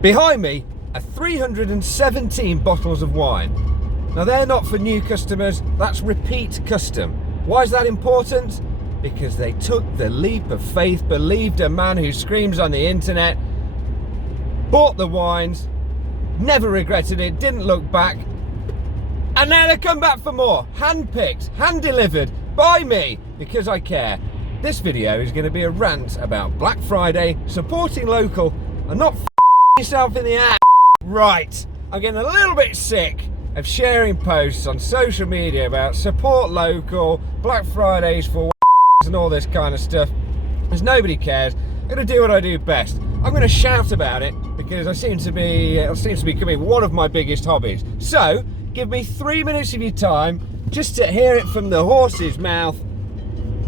Behind me are 317 bottles of wine. Now they're not for new customers, that's repeat custom. Why is that important? Because they took the leap of faith, believed a man who screams on the internet, bought the wines, never regretted it, didn't look back, and now they come back for more. Hand-picked, hand-delivered, by me, because I care. This video is going to be a rant about Black Friday, supporting local, and not yourself in the ass. Right, I'm getting a little bit sick of sharing posts on social media about support local, Black Fridays for and all this kind of stuff, because nobody cares. I'm going to do what I do best. I'm going to shout about it because it seems to be becoming one of my biggest hobbies. So give me 3 minutes of your time just to hear it from the horse's mouth.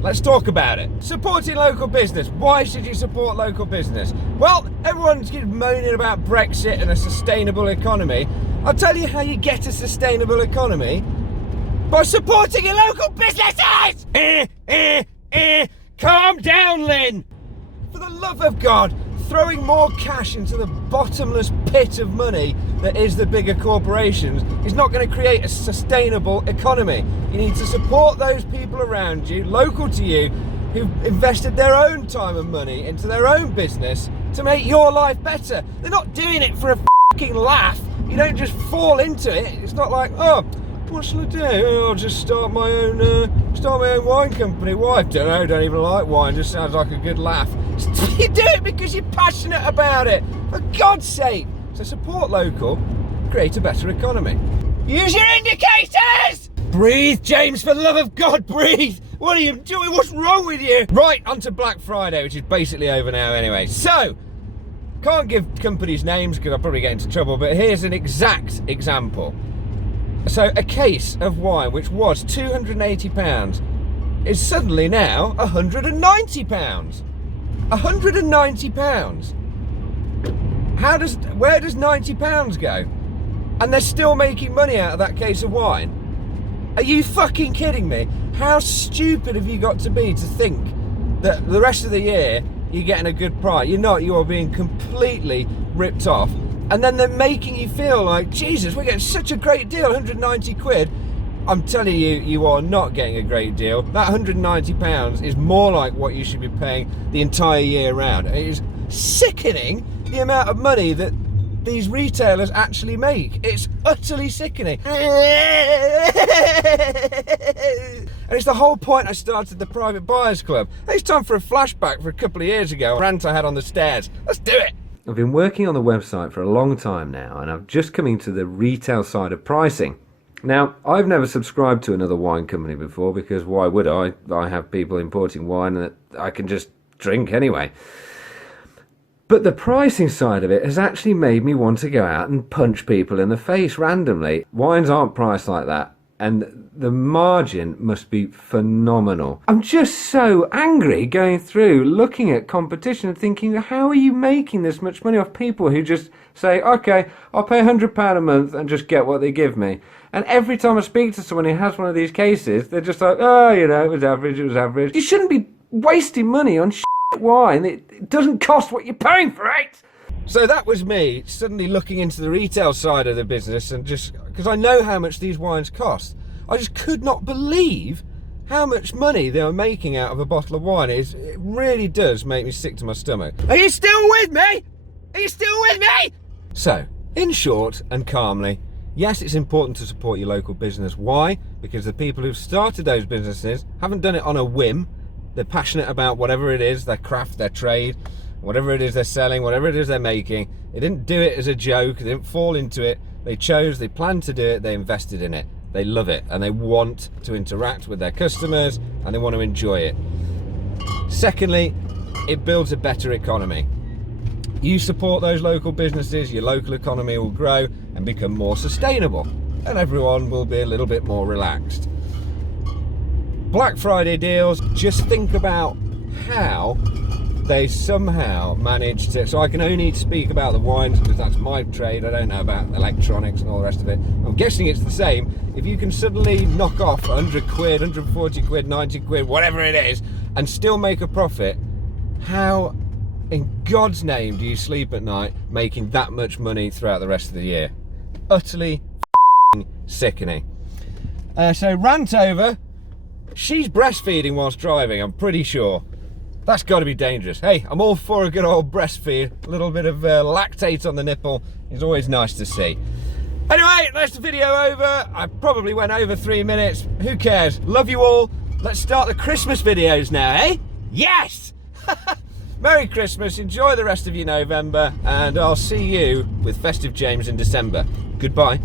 Let's talk about it. Supporting local business. Why should you support local business? Well, everyone's moaning about Brexit and a sustainable economy. I'll tell you how you get a sustainable economy: by supporting your local businesses! Calm down, Lynn! For the love of God, throwing more cash into the bottomless pit of money that is the bigger corporations is not going to create a sustainable economy. You need to support those people around you, local to you, who've invested their own time and money into their own business to make your life better. They're not doing it for a fucking laugh. You don't just fall into it. It's not like, oh, what shall I do? Oh, I'll just start my own wine company. Why? Don't even like wine. Just sounds like a good laugh. You do it because you're passionate about it. For God's sake. So support local, create a better economy. Use your indicators! Breathe, James, for the love of God, breathe! What are you doing? What's wrong with you? Right, on to Black Friday, which is basically over now anyway. So, can't give companies names because I'll probably get into trouble, but here's an exact example. So a case of wine which was £280 is suddenly now £190. £190. Where does £90 go? And they're still making money out of that case of wine? Are you fucking kidding me? How stupid have you got to be to think that the rest of the year you're getting a good price? You're not. You are being completely ripped off. And then they're making you feel like, Jesus, we're getting such a great deal, 190 quid. I'm telling you, you are not getting a great deal. That £190 is more like what you should be paying the entire year round. It is sickening the amount of money that these retailers actually make. It's utterly sickening. And it's the whole point I started the Private Buyers Club. It's time for a flashback for a couple of years ago, a rant I had on the stairs. Let's do it. I've been working on the website for a long time now, and I'm just coming to the retail side of pricing. Now, I've never subscribed to another wine company before, because why would I? I have people importing wine that I can just drink anyway. But the pricing side of it has actually made me want to go out and punch people in the face randomly. Wines aren't priced like that, and the margin must be phenomenal. I'm just so angry going through, looking at competition and thinking, how are you making this much money off people who just say, okay, I'll pay £100 a month and just get what they give me? And every time I speak to someone who has one of these cases, they're just like, oh, you know, it was average. You shouldn't be wasting money on wine. It doesn't cost what you're paying for it. So that was me suddenly looking into the retail side of the business, and just because I know how much these wines cost, I just could not believe how much money they were making out of a bottle of wine. It really does make me sick to my stomach. Are you still with me? Are you still with me? So, in short and calmly, yes, it's important to support your local business. Why? Because the people who've started those businesses haven't done it on a whim. They're passionate about whatever it is, their craft, their trade, whatever it is they're selling, whatever it is they're making. They didn't do it as a joke, they didn't fall into it. They planned to do it, they invested in it. They love it, and they want to interact with their customers, and they want to enjoy it. Secondly, it builds a better economy. You support those local businesses, your local economy will grow and become more sustainable, and everyone will be a little bit more relaxed. Black Friday deals, just think about how they somehow managed to, so I can only speak about the wines because that's my trade. I don't know about electronics and all the rest of it. I'm guessing it's the same. If you can suddenly knock off 100 quid, 140 quid, 90 quid, whatever it is, and still make a profit, how in God's name do you sleep at night making that much money throughout the rest of the year? Utterly sickening. So rant over. She's breastfeeding whilst driving, I'm pretty sure. That's got to be dangerous. Hey, I'm all for a good old breastfeed. A little bit of lactate on the nipple is always nice to see. Anyway, that's the video over. I probably went over 3 minutes. Who cares? Love you all. Let's start the Christmas videos now, eh? Yes! Merry Christmas. Enjoy the rest of your November. And I'll see you with Festive James in December. Goodbye.